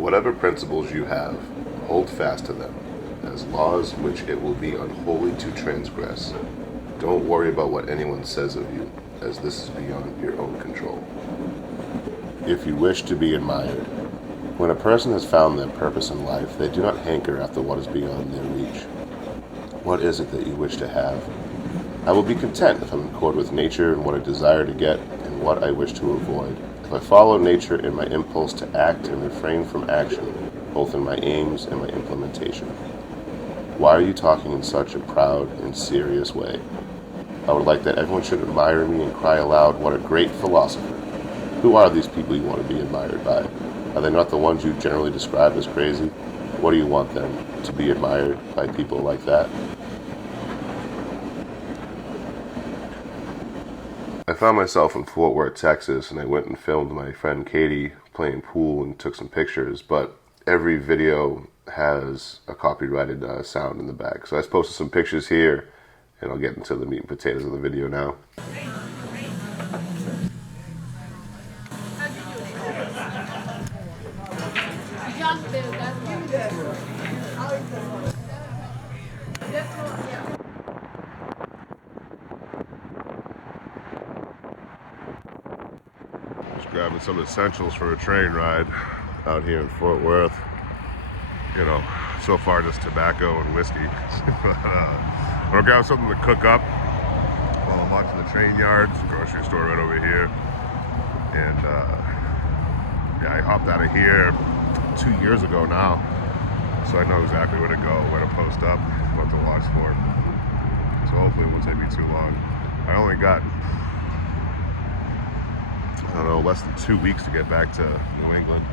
Whatever principles you have, hold fast to them, as laws which it will be unholy to transgress. Don't worry about what anyone says of you, as this is beyond your own control. If you wish to be admired, when a person has found their purpose in life, they do not hanker after what is beyond their reach. What is it that you wish to have? I will be content if I'm in accord with nature and what I desire to get and what I wish to avoid. If I follow nature in my impulse to act and refrain from action, both in my aims and my implementation. Why are you talking in such a proud and serious way? I would like that everyone should admire me and cry aloud, what a great philosopher. Who are these people you want to be admired by? Are they not the ones you generally describe as crazy? What do you want them to be admired by people like that? I found myself in Fort Worth, Texas, and I went and filmed my friend Katie playing pool and took some pictures, but every video has a copyrighted sound in the back. So I just posted some pictures here, and I'll get into the meat and potatoes of the video now. Just grabbing some essentials for a train ride out here in Fort Worth. You know, so far just tobacco and whiskey. But I'll grab something to cook up while I'm watching the train yards. Grocery store right over here. And yeah, I hopped out of here 2 years ago now, so I know exactly where to go, where to post up, what to watch for. So hopefully it won't take me too long. I only got, I don't know, less than 2 weeks to get back to New England.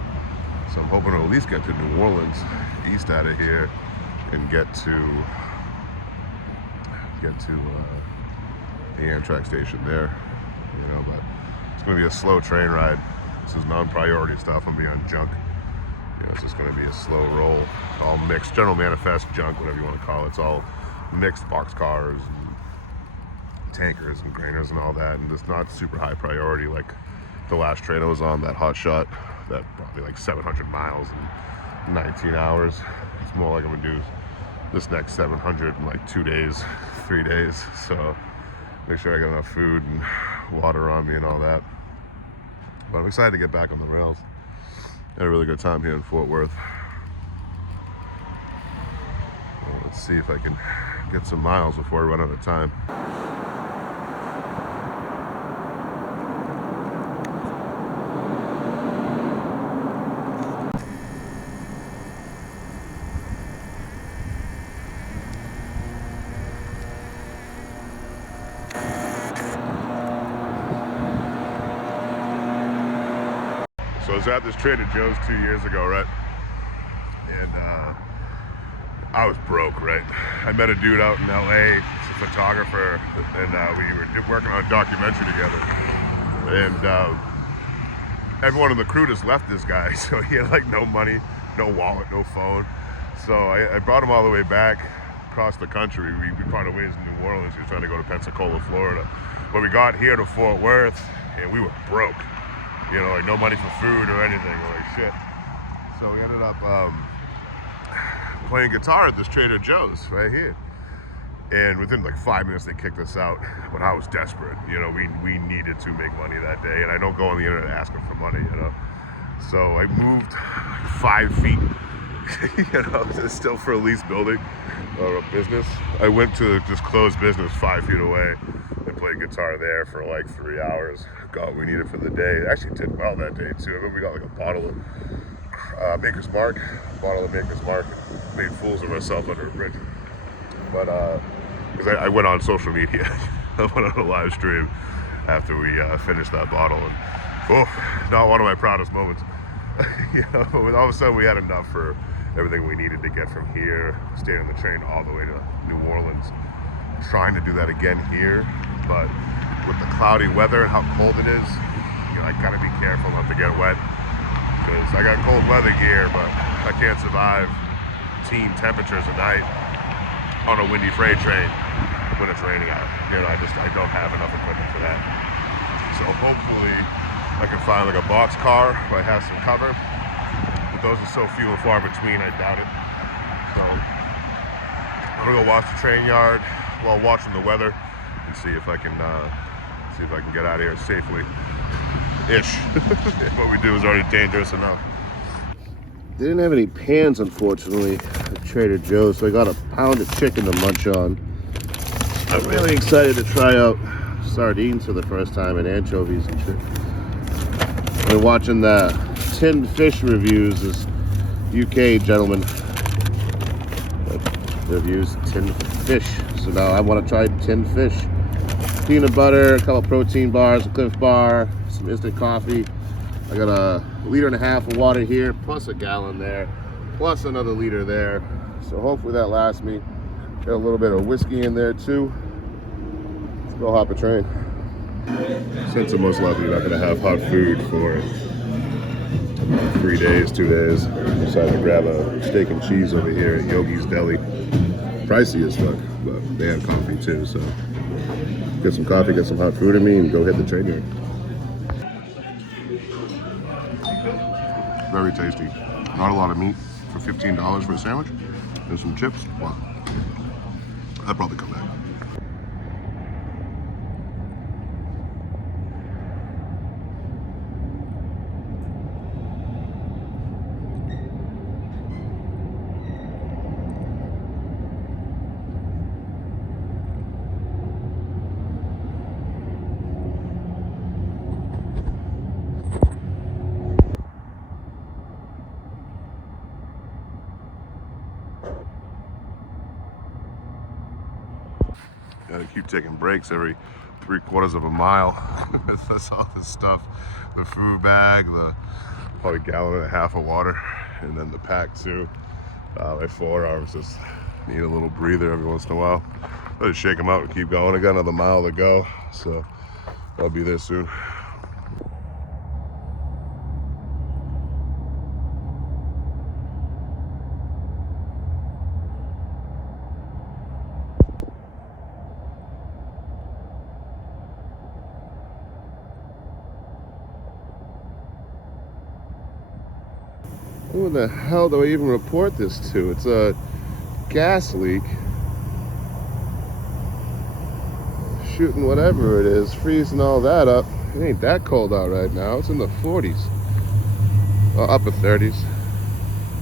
So I'm hoping to at least get to New Orleans, east out of here, and get to the Amtrak station there. You know, but it's going to be a slow train ride. This is non-priority stuff. I'm going to be on junk. You know, it's just going to be a slow roll, all mixed, general manifest junk, whatever you want to call it. It's all mixed boxcars and tankers and grainers and all that, and it's not super high priority like the last train I was on, that hot shot, that brought me like 700 miles in 19 hours. It's more like I'm going to do this next 700 in like 2 days, 3 days. So make sure I got enough food and water on me and all that. But I'm excited to get back on the rails. Had a really good time here in Fort Worth. Well, let's see if I can get some miles before I run out of time. So I was at this Trader Joe's 2 years ago, right? And I was broke, right? I met a dude out in LA, he's a photographer, and we were working on a documentary together. And everyone in the crew just left this guy, so he had like no money, no wallet, no phone. So I brought him all the way back across the country. We parted ways in New Orleans. He was trying to go to Pensacola, Florida. But we got here to Fort Worth, and we were broke. You know, like no money for food or anything. We're like, shit. So we ended up playing guitar at this Trader Joe's right here. And within like 5 minutes, they kicked us out. But I was desperate. You know, we needed to make money that day. And I don't go on the internet asking for money, you know. So I moved 5 feet, you know, it's still for a lease building or a business. I went to this closed business 5 feet away and played guitar there for like 3 hours. Got what we needed for the day. It actually did well that day too. I remember we got like a bottle of Maker's Mark, made fools of ourselves under a bridge. But because I went on social media, I went on a live stream after we finished that bottle, and not one of my proudest moments. You know, but all of a sudden we had enough for everything we needed to get from here, staying on the train all the way to New Orleans. Trying to do that again here, but with the cloudy weather and how cold it is, you know, I gotta be careful not to get wet, because I got cold weather gear, but I can't survive teen temperatures at night on a windy freight train when it's raining out. You know, I don't have enough equipment for that. So hopefully I can find like a box car where I have some cover. With those are so few and far between, I doubt it. So I'm gonna go watch the train yard while watching the weather and see if I can get out of here safely. Ish. What we do is already dangerous enough. They didn't have any pans, unfortunately, at Trader Joe's, so I got a pound of chicken to munch on. I'm really excited to try out sardines for the first time and anchovies and shit. I've been watching the tinned fish reviews. This UK gentleman reviews tinned fish, so now I want to try tinned fish. Peanut butter, a couple protein bars, a Cliff Bar, some instant coffee. I got a 1.5 liters of water here, plus a gallon there, plus another liter there. So hopefully that lasts me. Got a little bit of whiskey in there too. Let's go hop a train. Since I'm most likely not gonna have hot food for 3 days, 2 days, I decided to grab a steak and cheese over here at Yogi's Deli. Pricey as fuck, but they have coffee too, so get some coffee, get some hot food in me, and go hit the train yard. Very tasty. Not a lot of meat for $15 for a sandwich. And some chips. Wow. I'd probably come back. Gotta keep taking breaks every 3/4 of a mile. That's all this stuff. The food bag, the probably 1.5 gallons of water, and then the pack too. My forearms just need a little breather every once in a while. I'll just shake them out and keep going. I got another mile to go, so I'll be there soon. Who the hell do I even report this to? It's a gas leak. Shooting whatever it is, freezing all that up. It ain't that cold out right now. It's in the 40s. Well, upper 30s.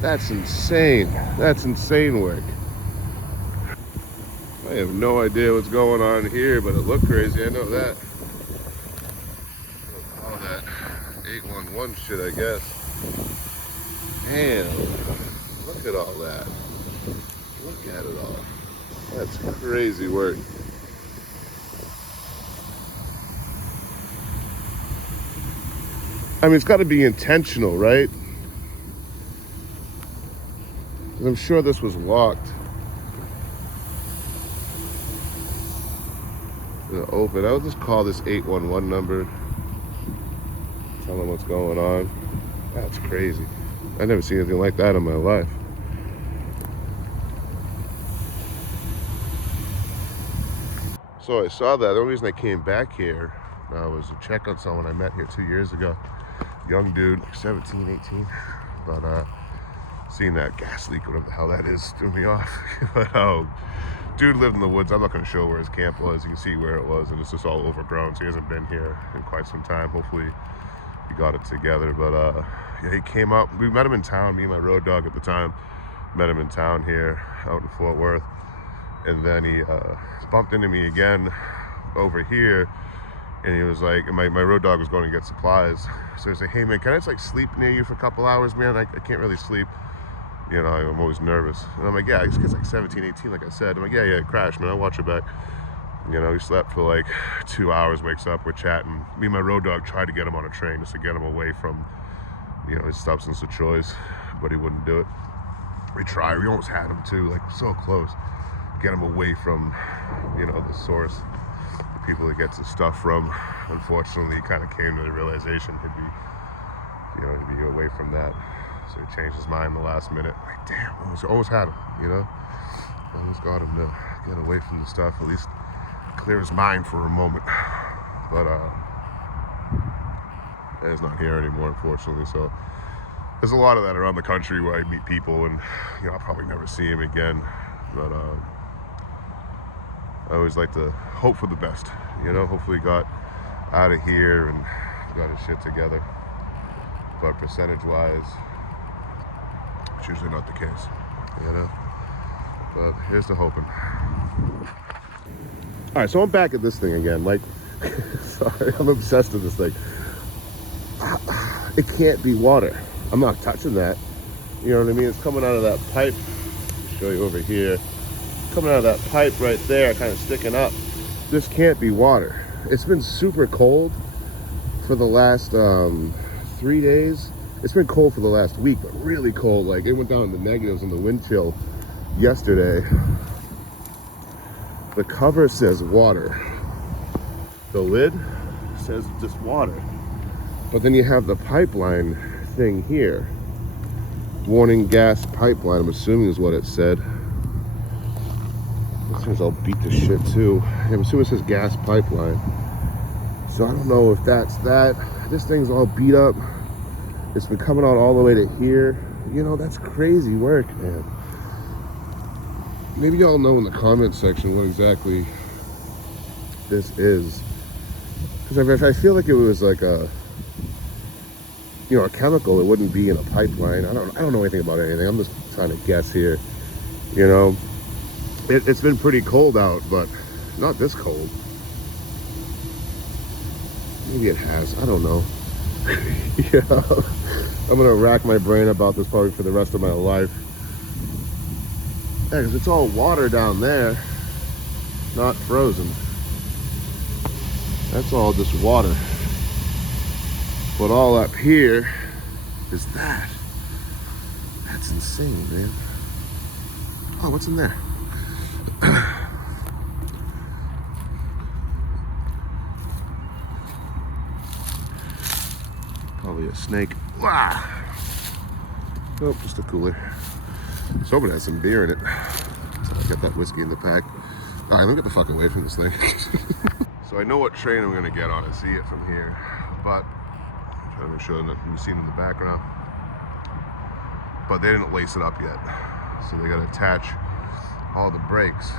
That's insane. That's insane work. I have no idea what's going on here, but it looked crazy. I know that. All that 811 shit, I guess. Damn, look at all that. Look at it all. That's crazy work. I mean, it's got to be intentional, right? 'Cause I'm sure this was locked. Open. I'll just call this 811 number. Tell them what's going on. That's crazy. I've never seen anything like that in my life. So I saw that. The only reason I came back here was to check on someone I met here 2 years ago. Young dude, 17, 18. But seeing that gas leak, whatever the hell that is, threw me off. But dude lived in the woods. I'm not going to show where his camp was. You can see where it was, and it's just all overgrown, so he hasn't been here in quite some time. Hopefully he got it together. But yeah, he came up. We met him in town. Me and my road dog at the time met him in town here out in Fort Worth. And then he bumped into me again over here, and he was like, and my road dog was going to get supplies. So he said, hey man, can I just like sleep near you for a couple hours, man? I can't really sleep. You know, I'm always nervous. And I'm like, yeah, this kid's like 17, 18, like I said. I'm like, yeah, crash, man, I'll watch your back. You know, he slept for like 2 hours, wakes up, we're chatting. Me and my road dog tried to get him on a train just to get him away from, you know, his substance of choice, but he wouldn't do it. We tried, we almost had him too, like so close. Get him away from, you know, the source, the people he gets his stuff from. Unfortunately, he kind of came to the realization he'd be away from that. So he changed his mind the last minute. Like, damn, almost had him, you know? Almost got him to get away from the stuff, at least clear his mind for a moment. But he's not here anymore, unfortunately, so there's a lot of that around the country where I meet people and, you know, I'll probably never see him again. But I always like to hope for the best, you know. Hopefully he got out of here and got his shit together. But percentage-wise, it's usually not the case, you know. But here's the hoping. All right, so I'm back at this thing again. Like, sorry, I'm obsessed with this thing. It can't be water. I'm not touching that. You know what I mean? It's coming out of that pipe. I'll show you over here. Coming out of that pipe right there, kind of sticking up. This can't be water. It's been super cold for the last 3 days. It's been cold for the last week, but really cold. Like, it went down in the negatives in the wind chill yesterday. The cover says water. The lid says just water. But then you have the pipeline thing here. Warning gas pipeline, I'm assuming is what it said. This thing's all beat to shit too. I'm assuming it says gas pipeline. So I don't know if that's that. This thing's all beat up. It's been coming out all the way to here. You know, that's crazy work, man. Maybe y'all know in the comment section what exactly this is. Because if I feel like it was like a, you know, a chemical, it wouldn't be in a pipeline. I don't know anything about anything. I'm just trying to guess here. You know, it's been pretty cold out, but not this cold. Maybe it has. I don't know. Yeah, I'm gonna rack my brain about this probably for the rest of my life. Yeah, because it's all water down there, not frozen. That's all just water. But all up here is that. That's insane, man. Oh, what's in there? Probably a snake. Wow. Oh, just a cooler. Someone has some beer in it. So I got that whiskey in the pack. All right, let me get the fuck away from this thing. So I know what train I'm gonna get on. I see it from here, but I'm trying to make sure that you've seen in the background. But they didn't lace it up yet, so they gotta attach all the brakes.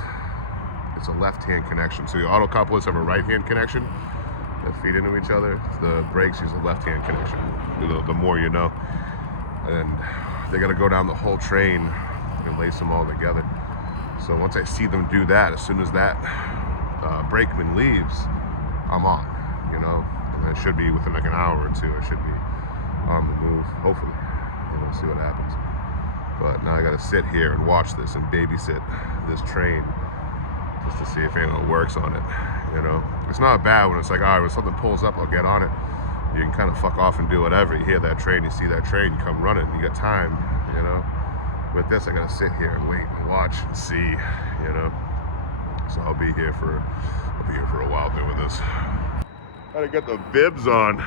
It's a left-hand connection. So the auto couplers have a right-hand connection that feed into each other. The brakes use a left-hand connection. The more you know. And they got to go down the whole train and lace them all together. So once I see them do that, as soon as that brakeman leaves, I'm on, you know. And it should be within like an hour or two. I should be on the move, hopefully. And we'll see what happens. But now I got to sit here and watch this and babysit this train just to see if anything works on it, you know. It's not bad when it's like, all right, when something pulls up, I'll get on it. You can kind of fuck off and do whatever. You hear that train, you see that train, you come running, you got time, you know. With this, I gotta sit here and wait and watch and see, you know. So I'll be here for a while doing this. Gotta get the bibs on.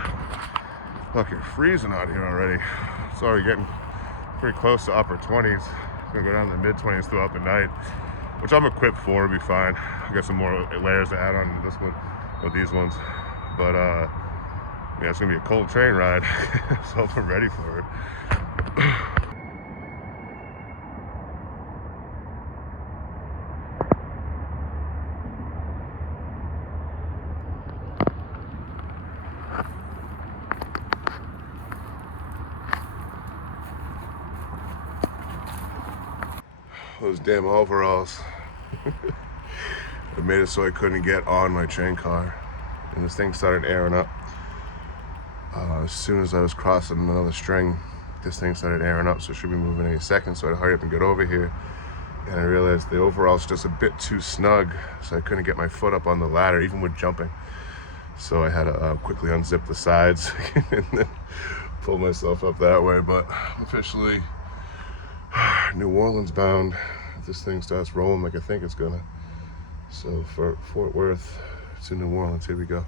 Fucking freezing out here already. It's already getting pretty close to upper 20s. It's gonna go down to the mid 20s throughout the night, which I'm equipped for. It'll be fine. I got some more layers to add on this one, with these ones. But yeah, it's gonna be a cold train ride, so I hope I'm ready for it. Those damn overalls. I made it so I couldn't get on my train car, and this thing started airing up. As soon as I was crossing another string, this thing started airing up, so it should be moving any second. So I had to hurry up and get over here, and I realized the overall's just a bit too snug, so I couldn't get my foot up on the ladder, even with jumping. So I had to quickly unzip the sides and then pull myself up that way. But I'm officially New Orleans bound if this thing starts rolling like I think it's gonna. So for Fort Worth to New Orleans, here we go.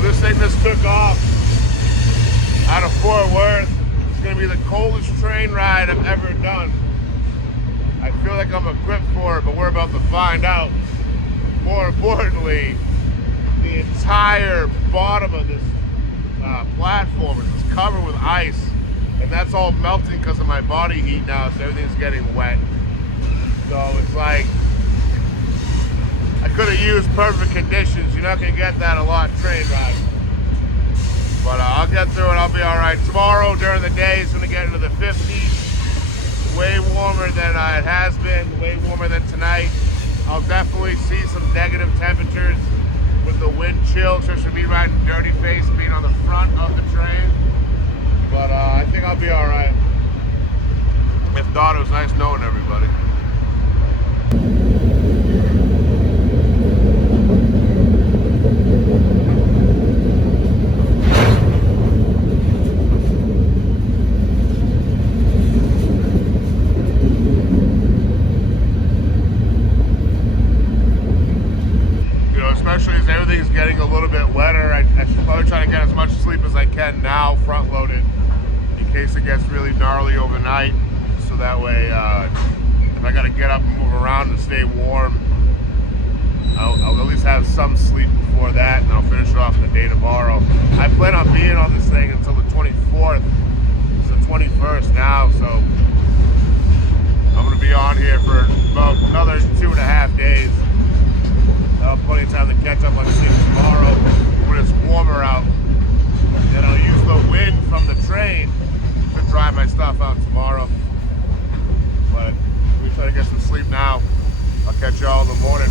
So this thing just took off out of Fort Worth. It's gonna be the coldest train ride I've ever done. I feel like I'm equipped for it, but we're about to find out. More importantly, the entire bottom of this platform is covered with ice, and that's all melting because of my body heat now, so everything's getting wet. So it's like, I could have used perfect conditions. You're not going to get that a lot train riding. But I'll get through it. I'll be all right. Tomorrow during the day is going to get into the 50s. Way warmer than it has been. Way warmer than tonight. I'll definitely see some negative temperatures with the wind chill. So should be riding dirty face, being on the front of the train. But I think I'll be all right. If not, it was nice knowing everybody. Especially as everything's getting a little bit wetter, I should probably try to get as much sleep as I can now, front loaded, in case it gets really gnarly overnight. So that way, if I gotta get up and move around and stay warm, I'll at least have some sleep before that, and I'll finish it off the day tomorrow. I plan on being on this thing until the 24th. It's the 21st now, so I'm gonna be on here for about another 2.5 days. I'll have plenty of time to catch up on sleep tomorrow when it's warmer out. Then I'll use the wind from the train to dry my stuff out tomorrow. But we try to get some sleep now. I'll catch y'all in the morning.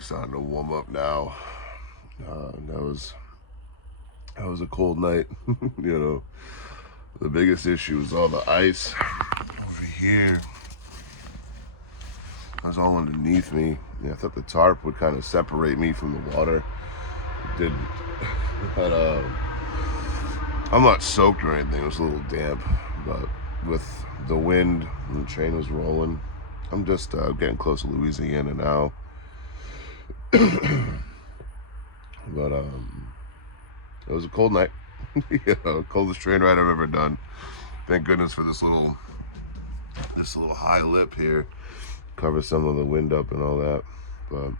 Starting to warm up now. That was a cold night. You know, the biggest issue is all the ice over here. It was all underneath me. Yeah, I thought the tarp would kind of separate me from the water. It didn't. But I'm not soaked or anything. It was a little damp, but with the wind and the train was rolling, I'm just getting close to Louisiana now. But it was a cold night. You know, coldest train ride I've ever done. Thank goodness for this little high lip here, cover some of the wind up and all that. But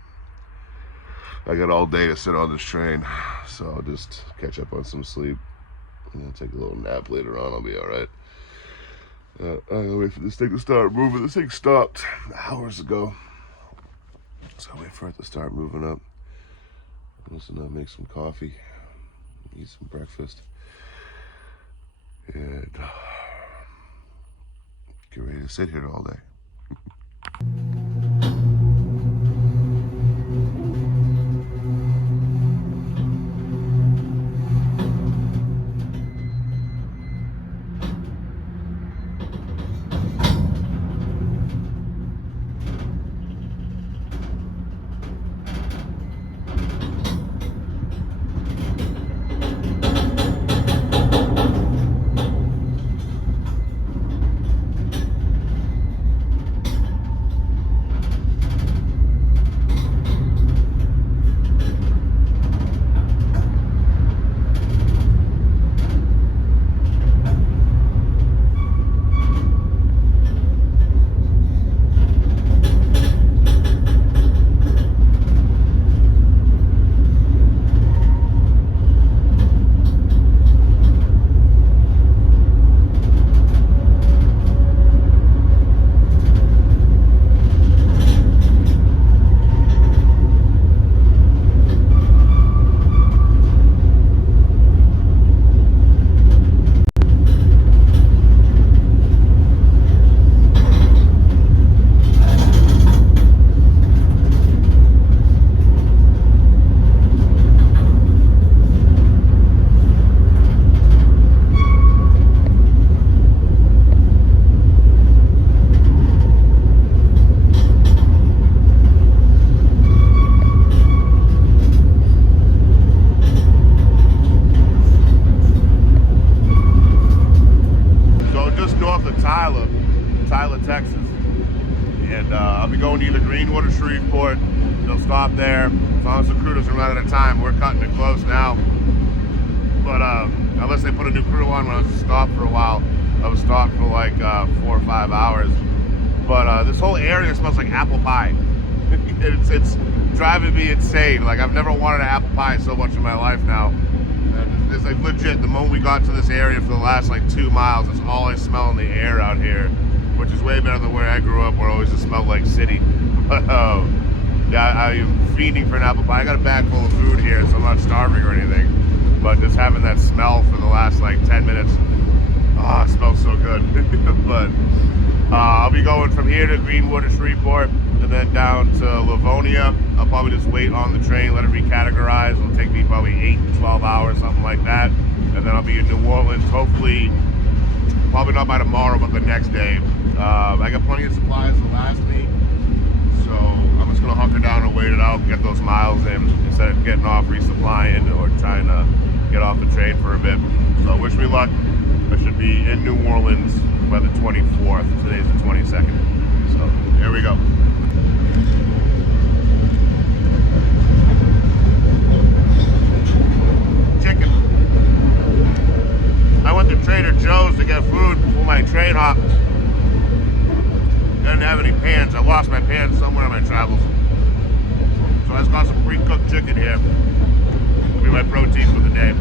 I got all day to sit on this train, so I'll just catch up on some sleep and then take a little nap later on. I'll be all right. I gotta wait for this thing to start moving. This thing stopped hours ago, so I wait for it to start moving up. Listen, I'll make some coffee, eat some breakfast, and get ready to sit here all day. stop there. As long as the crew doesn't run out of time, we're cutting it close now. But unless they put a new crew on, when I was stopped for a while, I was stopped for like 4 or 5 hours. But this whole area smells like apple pie. It's driving me insane. Like, I've never wanted an apple pie so much in my life now. And it's like legit, the moment we got to this area for the last like 2 miles, it's all I smell in the air out here, which is way better than where I grew up, where it always just smelled like city. But yeah, I am fiending for an apple pie. I got a bag full of food here, so I'm not starving or anything. But just having that smell for the last like 10 minutes, it smells so good. But I'll be going from here to Greenwood or Shreveport, and then down to Livonia. I'll probably just wait on the train, let it recategorize. It'll take me probably 8 to 12 hours, something like that. And then I'll be in New Orleans, hopefully, probably not by tomorrow, but the next day. I got plenty of supplies to last me, so I'm just gonna hunker down and wait it out, get those miles in, instead of getting off resupplying or trying to get off the train for a bit. So wish me luck. I should be in New Orleans by the 24th. Today's the 22nd. So here we go. Chicken. I went to Trader Joe's to get food for my train hop. Didn't have any pans. I lost my pans somewhere on my travels. So I just got some pre-cooked chicken here. It'll be my protein for the day.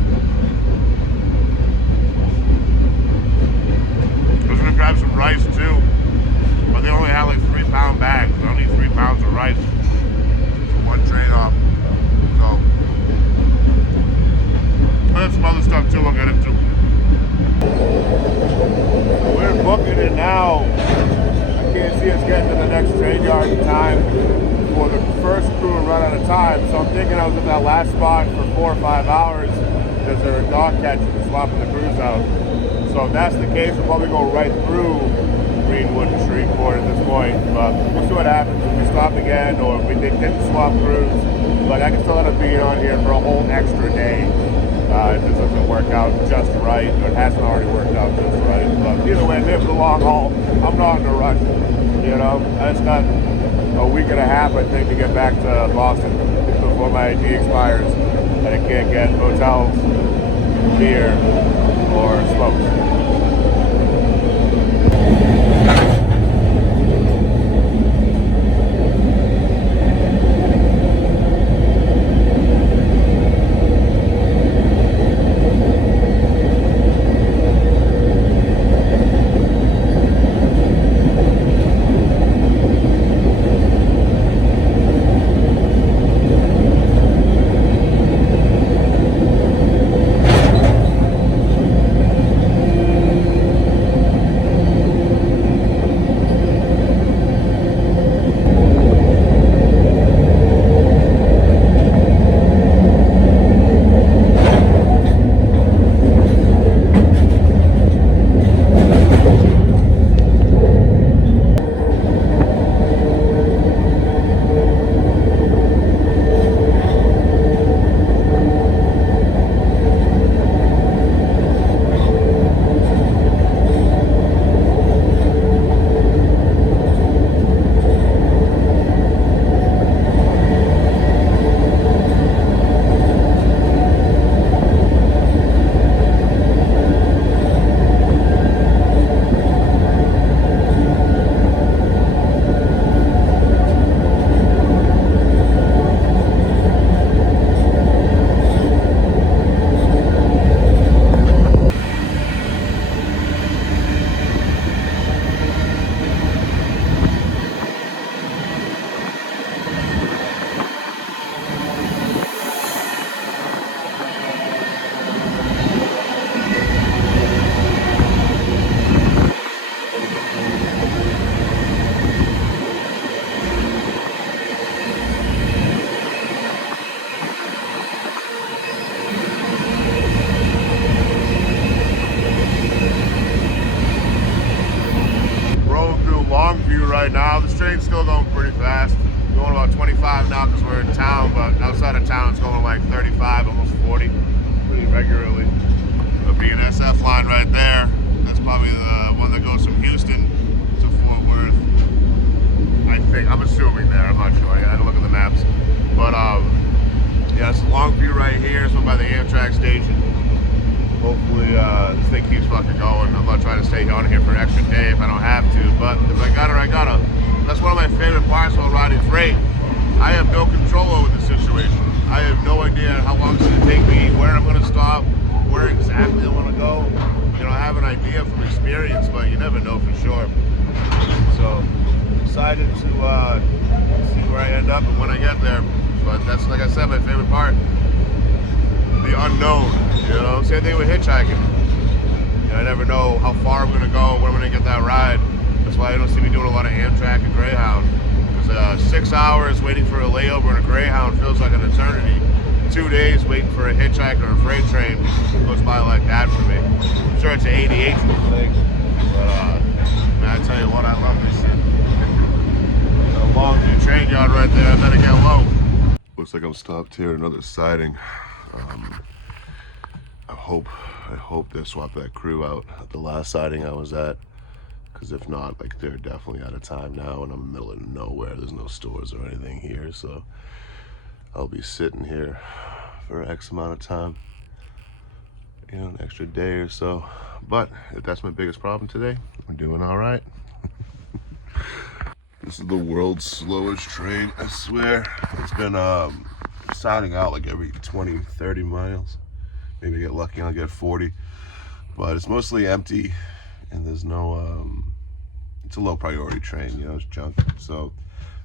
I was gonna grab some rice too, but they only had like 3-pound bags. I don't need 3 pounds of rice for one train hop. So I have some other stuff too I'll get into. We're booking it now. I can't see us getting to the next train yard in time for the first crew to run out of time. So I'm thinking I was at that last spot for 4 or 5 hours because they're dog catching and swapping the crews out. So if that's the case, we'll probably go right through Greenwood and Shreveport at this point. But we'll see what happens if we stop again or if we didn't swap crews. But I can still end up being on here for a whole extra day if this doesn't work out just right, or it hasn't already worked out just right. But either way, I'm here for the long haul. I'm not in a rush. You know, I just got a week and a half, I think, to get back to Boston before my ID expires, and I can't get hotels, beer, or smokes. Longview right now. This train's still going pretty fast. We're going about 25 now because we're in town, but outside of town it's going like 35, almost 40 pretty regularly. There'll be an SF line right there. That's probably the one that goes from Houston to Fort Worth. I think, I'm assuming there, I'm not sure. I had to look at the maps. this thing keeps fucking going. I'm not trying to stay on here for an extra day if I don't have to, but if I got it, I gotta. That's one of my favorite parts while riding freight. I have no control over the situation. I have no idea how long it's gonna take me, where I'm gonna stop, where exactly I want to go. You know, I have an idea from experience, but you never know for sure. So, excited to see where I end up and when I get there. But that's, like I said, my favorite part. The unknown, you know? Same thing with hitchhiking. You know, I never know how far I'm going to go, when I'm going to get that ride. That's why I don't see me doing a lot of Amtrak and Greyhound. Because 6 hours waiting for a layover in a Greyhound feels like an eternity. 2 days waiting for a hitchhiker or a freight train goes by like that for me. I'm sure it's an 88 thing. But, man, I tell you what, I love this thing. A Longview train yard right there. I better get low. Looks like I'm stopped here. Another siding. I hope they swapped that crew out at the last siding I was at. Because if not, like, they're definitely out of time now, and I'm in the middle of nowhere. There's no stores or anything here, so I'll be sitting here for X amount of time. You know, an extra day or so. But if that's my biggest problem today, we're doing all right. This is the world's slowest train, I swear. It's been siding out like every 20, 30 miles. Maybe I get lucky and I'll get 40. But it's mostly empty, and there's no, it's a low priority train, you know, it's junk. So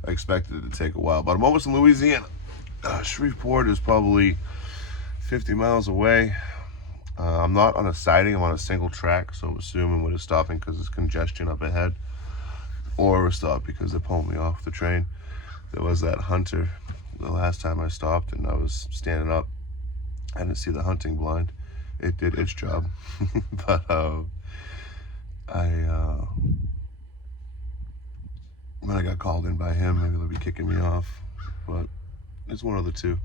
I expected it to take a while, but I'm almost in Louisiana. Shreveport is probably 50 miles away. I'm not on a siding, I'm on a single track, so I'm assuming we're just stopping because there's congestion up ahead. Or we're stopped because they pulled me off the train. There was that hunter the last time I stopped, and I was standing up. I didn't see the hunting blind. It did its job. But when I got called in by him, maybe they'll be kicking me off. But it's one of the two.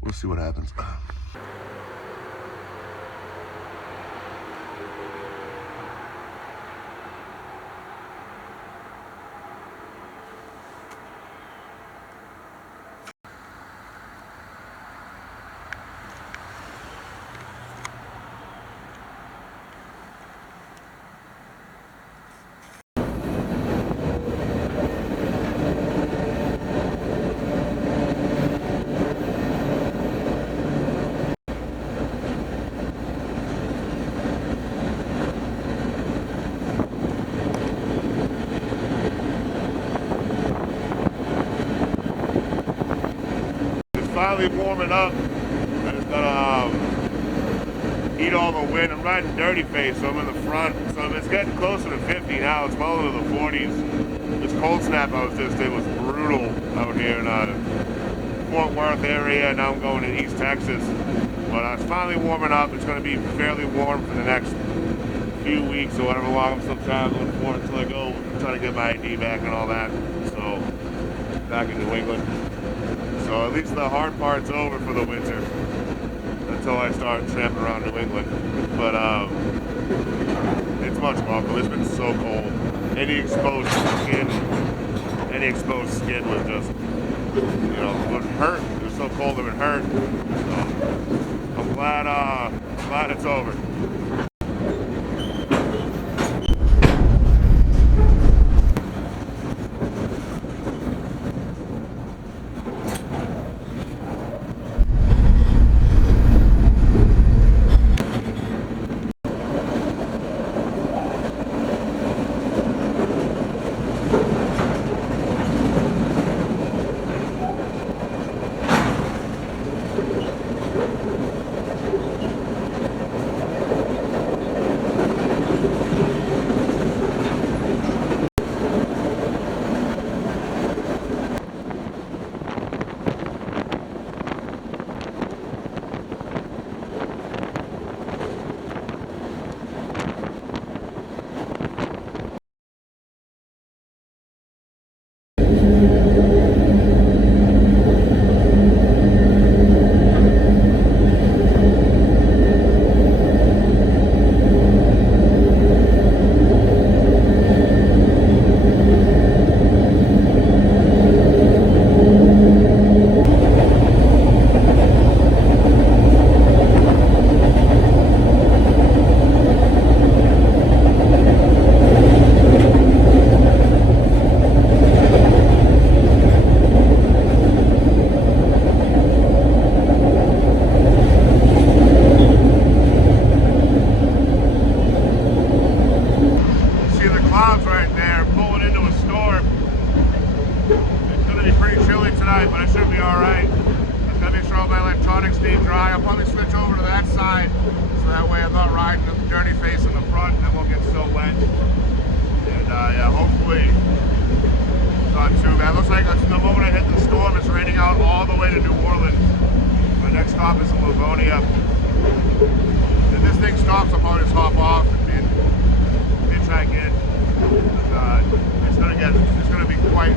We'll see what happens. Finally warming up. I just gotta eat all the wind. I'm riding dirty face, so I'm in the front. So it's getting closer to 50 now. It's well into the 40s. This cold snap I was just in was brutal out here in Fort Worth area. Now I'm going to East Texas. But it's finally warming up. It's going to be fairly warm for the next few weeks or whatever long I'm still traveling for until I go try to get my ID back and all that. So back in New England. So at least the hard part's over for the winter until I start tramping around New England. But it's much welcome. It's been so cold. Any exposed skin was just, you know, would hurt. It was so cold it would hurt. So I'm glad it's over. tonight, but I should be all right. I just gotta make sure all my electronics stay dry. I'll probably switch over to that side, so that way I'm not riding the dirty face in the front and I won't get so wet. And yeah, hopefully it's not too bad. Looks like the moment I hit the storm, it's raining out all the way to New Orleans. My next stop is in Livonia. If this thing stops, I'll probably just hop off and hitchhike in. It's gonna be quite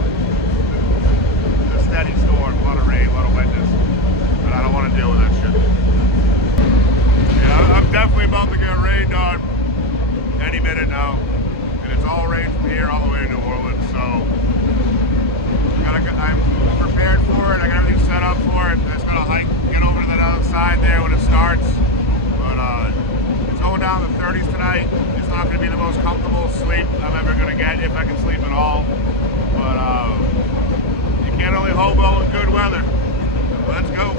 a steady storm, a lot of rain, a lot of wetness, but I don't want to deal with that shit. Yeah, I'm definitely about to get rained on any minute now, and it's all rain from here all the way to New Orleans. So I'm prepared for it. I got everything set up for it. I just gotta hike, get over to that other side there when it starts. But it's going down to the 30s tonight. It's not going to be the most comfortable sleep I'm ever going to get, if I can sleep at all. But you can't only hobo in good weather. Let's go.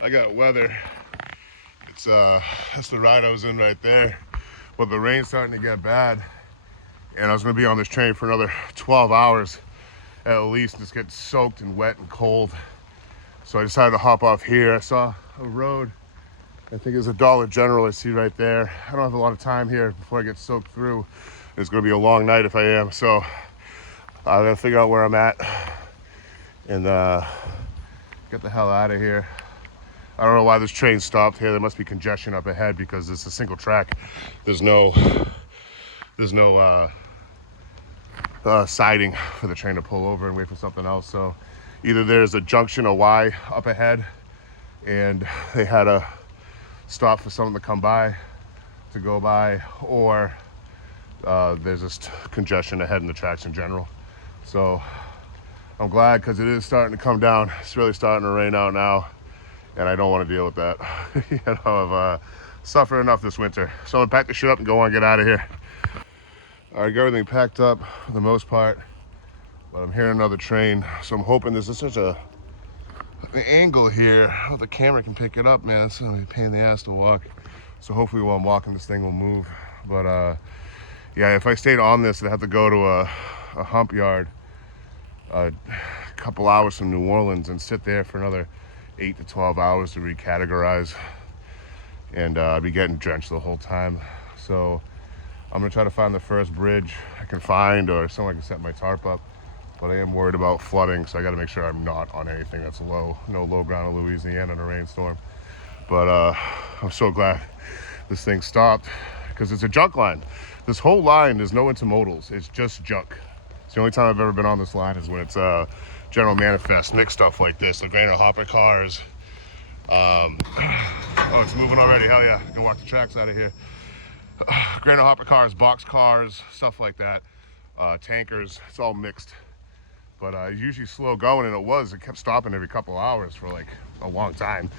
I got weather. It's that's the ride I was in right there. But the rain's starting to get bad, and I was gonna be on this train for another 12 hours at least, just get soaked and wet and cold. So I decided to hop off here. I saw a road, I think it's a Dollar General I see right there. I don't have a lot of time here before I get soaked through. It's gonna be a long night if I am, so I gotta figure out where I'm at and get the hell out of here. I don't know why this train stopped here. There must be congestion up ahead because it's a single track. There's no siding for the train to pull over and wait for something else. So either there's a junction, a Y up ahead, and they had a stop for someone to come by, to go by, or there's just congestion ahead in the tracks in general. So I'm glad, because it is starting to come down. It's really starting to rain out now, and I don't want to deal with that. You know, I've suffered enough this winter. So I'm gonna pack the shit up and go on and get out of here. All right, got everything packed up for the most part, but I'm hearing another train, so I'm hoping this is such an angle here. I don't know if the camera can pick it up, man. It's gonna be a pain in the ass to walk. So hopefully while I'm walking, this thing will move. But yeah, if I stayed on this, I'd have to go to a hump yard a couple hours from New Orleans and sit there for another 8 to 12 hours to recategorize, and I'd be getting drenched the whole time. So I'm gonna try to find the first bridge I can find, or somewhere I can set my tarp up. But I am worried about flooding, so I gotta make sure I'm not on anything that's low. No low ground in Louisiana in a rainstorm. But I'm so glad this thing stopped, because it's a junk line. This whole line, there's no intermodals, it's just junk. It's the only time I've ever been on this line is when it's general manifest, mixed stuff like this, the grainer hopper cars. Oh, it's moving already, hell yeah. I can walk the tracks out of here. Grainer hopper cars, box cars, stuff like that. Tankers, it's all mixed. But it's usually slow going, and it kept stopping every couple hours for like a long time.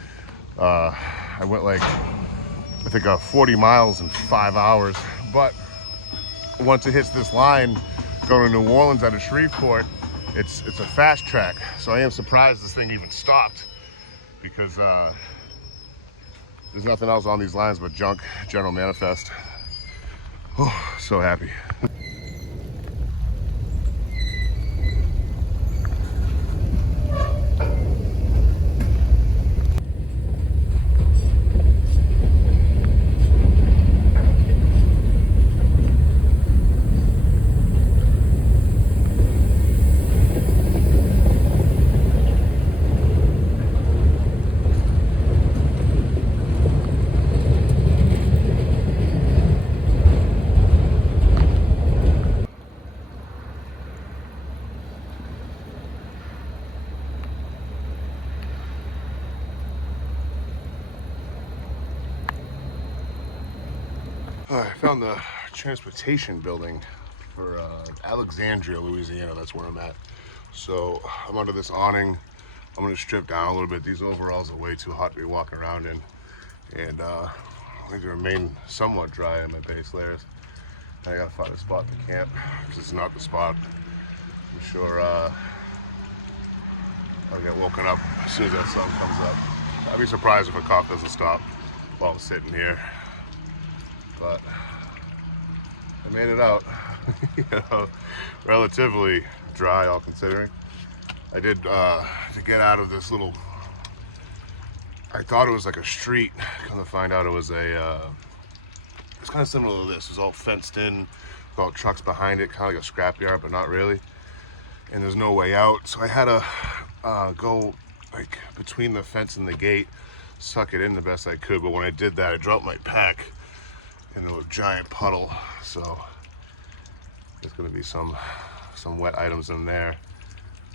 I went like, I think 40 miles in 5 hours. But once it hits this line, going to New Orleans out of Shreveport, it's a fast track. So I am surprised this thing even stopped, because there's nothing else on these lines but junk, general manifest. Oh, so happy. I found the transportation building for Alexandria, Louisiana. That's where I'm at. So I'm under this awning. I'm gonna strip down a little bit. These overalls are way too hot to be walking around in. And I need to remain somewhat dry in my base layers. I gotta find a spot to camp, because it's not the spot. I'm sure I'll get woken up as soon as that sun comes up. I'd be surprised if a cop doesn't stop while I'm sitting here. But I made it out, you know, relatively dry, all considering. I did, to get out of this little, I thought it was like a street. Come to find out it was it's kind of similar to this. It was all fenced in, with all trucks behind it, kind of like a scrapyard, but not really. And there's no way out. So I had to go like between the fence and the gate, suck it in the best I could. But when I did that, I dropped my pack into a giant puddle. So there's gonna be some wet items in there.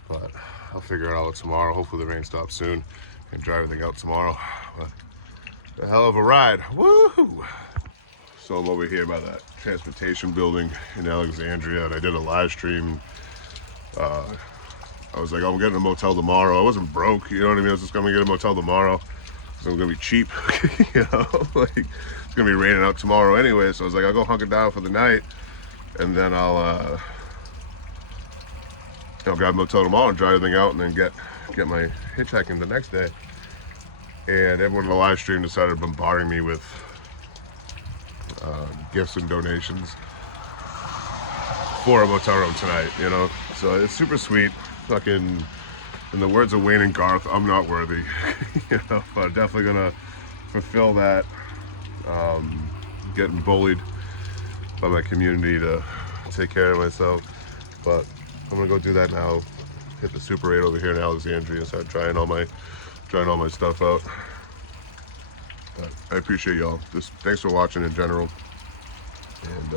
But I'll figure it out tomorrow. Hopefully the rain stops soon and dry everything out tomorrow. But a hell of a ride. Woo! So I'm over here by that transportation building in Alexandria, and I did a live stream. I was like, oh, I'm getting a motel tomorrow. I wasn't broke, you know what I mean? I was just gonna get a motel tomorrow. So I'm gonna be cheap, you know? Like, it's gonna be raining out tomorrow anyway. So I was like, I'll go hunker down for the night, and then I'll grab a motel tomorrow and dry everything out, and then get my hitchhiking the next day. And everyone in the live stream decided bombarding me with gifts and donations for a motel room tonight, you know? So it's super sweet. Fucking, in the words of Wayne and Garth, I'm not worthy, you know? But I'm definitely gonna fulfill that. Getting bullied by my community to take care of myself. But I'm gonna go do that now. Hit the Super 8 over here in Alexandria and start trying all my stuff out. But I appreciate y'all. Just thanks for watching in general, and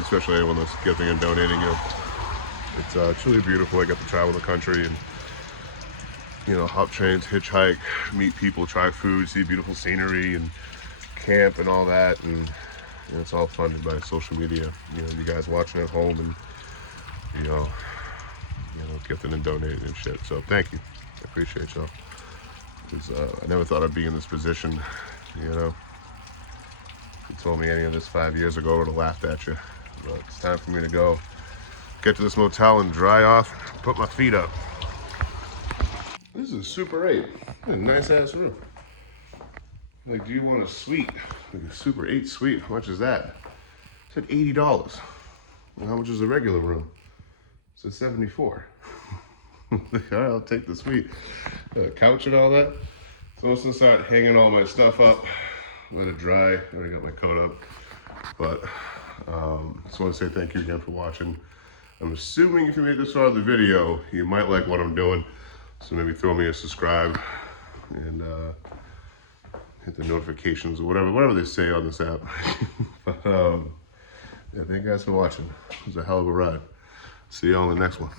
especially anyone that's giving and donating. You know, it's truly beautiful. I get to travel the country and, you know, hop trains, hitchhike, meet people, try food, see beautiful scenery, and camp and all that. And it's all funded by social media. You know, you guys watching at home and you know, gifting and donating and shit. So thank you. I appreciate y'all. Because I never thought I'd be in this position, you know. If you told me any of this 5 years ago, I would have laughed at you. But it's time for me to go get to this motel and dry off, put my feet up. This is a Super 8. A nice ass room. Like, do you want a suite? Like a Super 8 suite, how much is that? It said $80. And how much is a regular room? It said $74. All right, I'll take the suite. Couch and all that. So I'm just gonna start hanging all my stuff up, let it dry. I already got my coat up. But just want to say thank you again for watching. I'm assuming if you made this far of the video, you might like what I'm doing. So maybe throw me a subscribe and hit the notifications or whatever they say on this app. But yeah, thank you guys for watching. It was a hell of a ride. See you all in the next one.